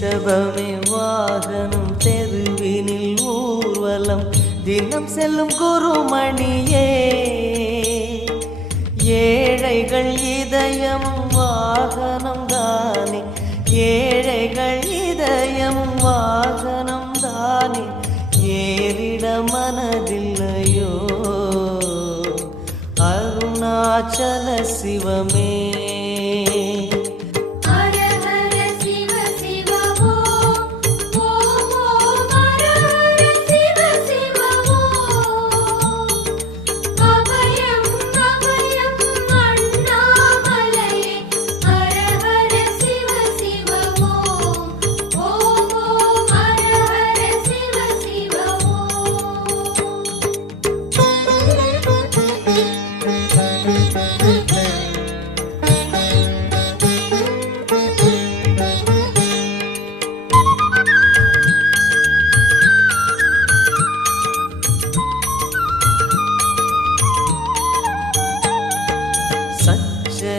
ரிஷபமே வாகனம் தெருவினில் ஊர்வலம். தினம் செல்லும் குருமணியே ஏழைகள் இதயம் வாகனம் தானே. ஏழைகள் இதயம் வாகனம் தானே. ஏறிட மனதில்லையோ அருணாச்சல சிவமே.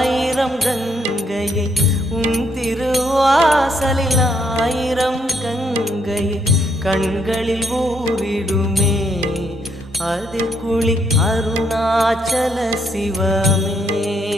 ஆயிரம் கங்கையை உன் திருவாசலில் ஆயிரம் கங்கையை கண்களில் ஊரிடுமே அதில் குளி அருணாச்சல சிவமே.